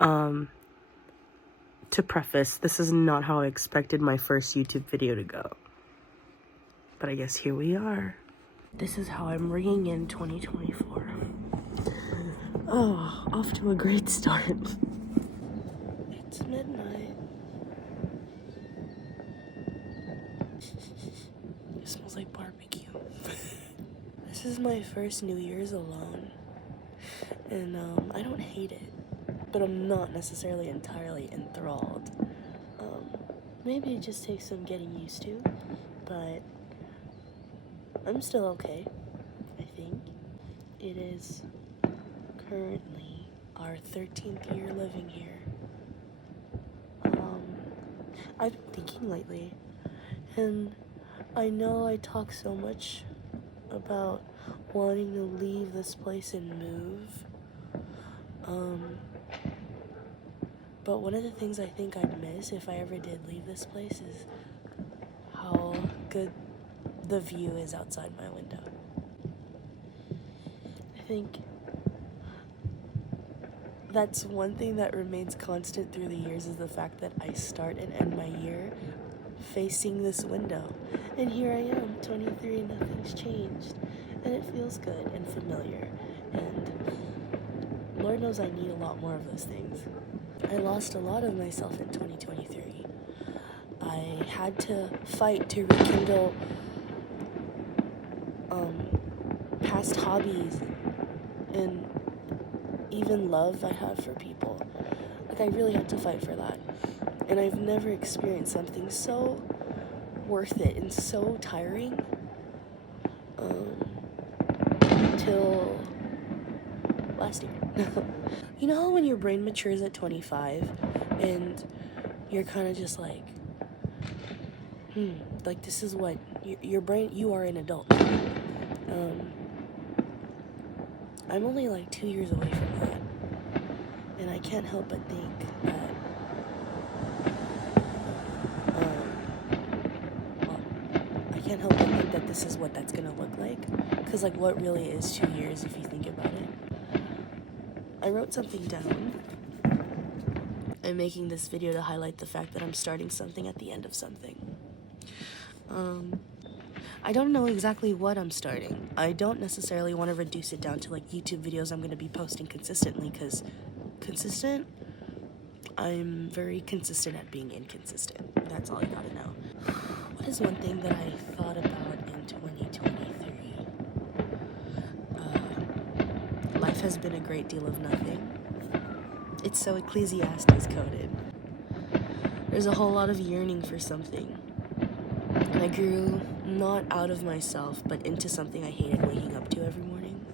To preface, this is not how I expected my first YouTube video to go. But I guess here we are. This is how I'm ringing in 2024. Oh, off to a great start. It's midnight. It smells like barbecue. This is my first New Year's alone. And I don't hate it, but I'm not necessarily entirely enthralled. Maybe it just takes some getting used to, but I'm still okay, I think. It is currently our 13th year living here. I've been thinking lately, and I know I talk so much about wanting to leave this place and move. But one of the things I think I'd miss if I ever did leave this place is how good the view is outside my window. I think that's one thing that remains constant through the years, is the fact that I start and end my year facing this window. And here I am, 23, and nothing's changed. And it feels good and familiar. And Lord knows I need a lot more of those things. I lost a lot of myself in 2023. I had to fight to rekindle past hobbies and even love I have for people. Like, I really had to fight for that. And I've never experienced something so worth it and so tiring until last year. You know how when your brain matures at 25 and you're kind of just like, like, this is what your brain, you are an adult. I'm only like 2 years away from that, and I can't help but think that can't help but think that this is what that's gonna look like, because like, what really is 2 years if you think about it? I wrote something down. I'm making this video to highlight the fact that I'm starting something at the end of something. I don't know exactly what I'm starting. I don't necessarily want to reduce it down to like YouTube videos I'm going to be posting consistently, because consistent, I'm very consistent at being inconsistent. That's all you gotta know. What is one thing that I thought about in 2023? Life has been a great deal of nothing. It's so Ecclesiastes coded. There's a whole lot of yearning for something. And I grew not out of myself, but into something I hated waking up to every morning.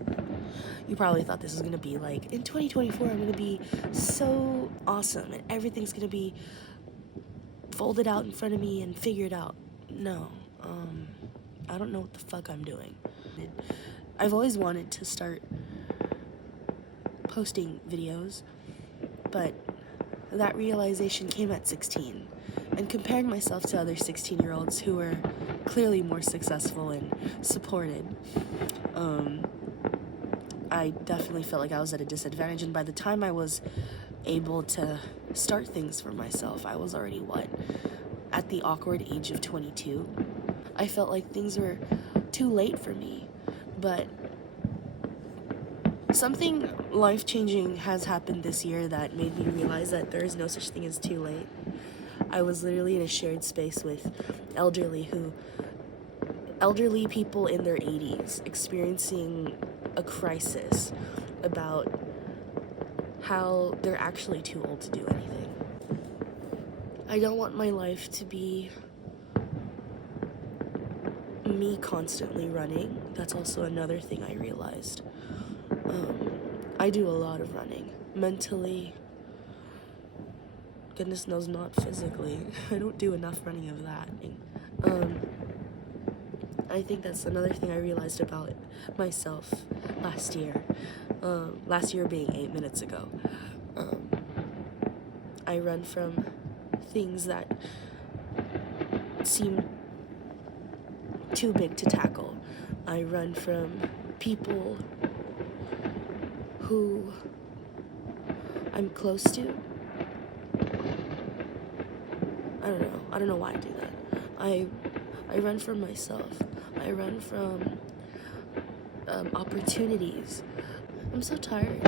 You probably thought this was gonna be like, in 2024, I'm gonna be so awesome and everything's gonna be folded out in front of me and figured out. No, I don't know what the fuck I'm doing. I've always wanted to start posting videos, but that realization came at 16. And comparing myself to other 16-year-olds who were clearly more successful and supported, I definitely felt like I was at a disadvantage. And by the time I was able to start things for myself, I was already, at the awkward age of 22. I felt like things were too late for me. But something life-changing has happened this year that made me realize that there is no such thing as too late. I was literally in a shared space with elderly people in their 80s experiencing a crisis about how they're actually too old to do anything. I don't want my life to be me constantly running. That's also another thing I realized. I do a lot of running, mentally. Goodness knows, not physically. I don't do enough running of that. I think that's another thing I realized about myself last year. Last year being 8 minutes ago. I run from things that seem too big to tackle. I run from people who I'm close to. I don't know why I do that. I run from myself. I run from opportunities. I'm so tired.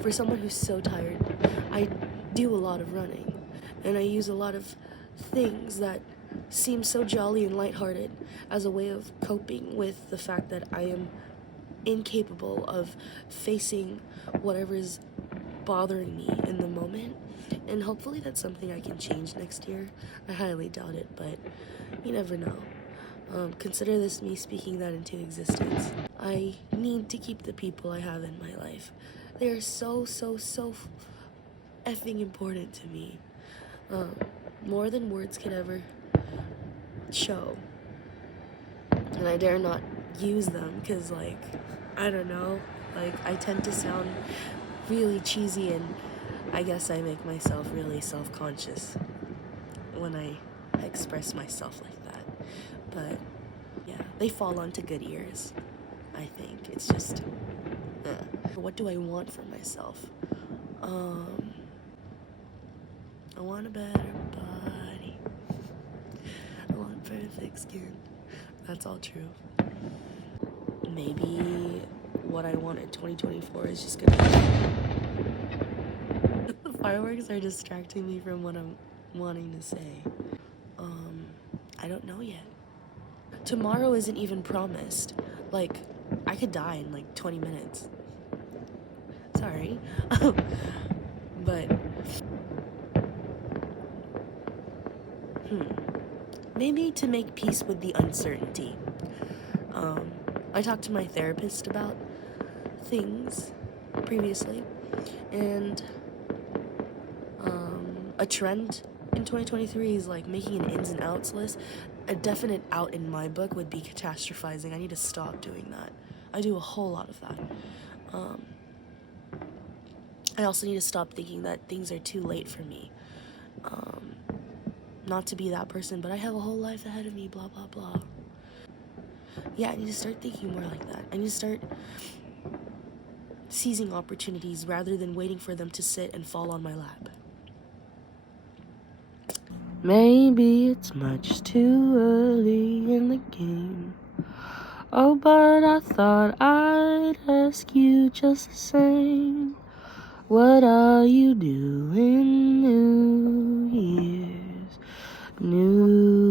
For someone who's so tired, I do a lot of running, and I use a lot of things that seem so jolly and lighthearted as a way of coping with the fact that I am incapable of facing whatever is bothering me in the moment. And hopefully that's something I can change next year. I highly doubt it, but you never know. Consider this me speaking that into existence. I need to keep the people I have in my life. They are so effing important to me. More than words could ever show. And I dare not use them because, like, I don't know. Like, I tend to sound really cheesy, and I guess I make myself really self-conscious when I express myself like that. But yeah, they fall onto good ears, I think. It's just, what do I want for myself? I want a better body. I want perfect skin. That's all true. Maybe what I want in 2024 is just gonna the fireworks are distracting me from what I'm wanting to say. I don't know yet. Tomorrow isn't even promised. Like, I could die in like 20 minutes. Sorry. But maybe to make peace with the uncertainty. I talked to my therapist about things previously, and a trend in 2023 is like making an ins and outs list. A definite out in my book would be catastrophizing. I need to stop doing that. I do a whole lot of that. I also need to stop thinking that things are too late for me. Not to be that person, but I have a whole life ahead of me, blah, blah, blah. Yeah, I need to start thinking more like that. I need to start seizing opportunities rather than waiting for them to sit and fall on my lap. Maybe it's much too early in the game. Oh, but I thought I'd ask you just the same. What are you doing New Year's? New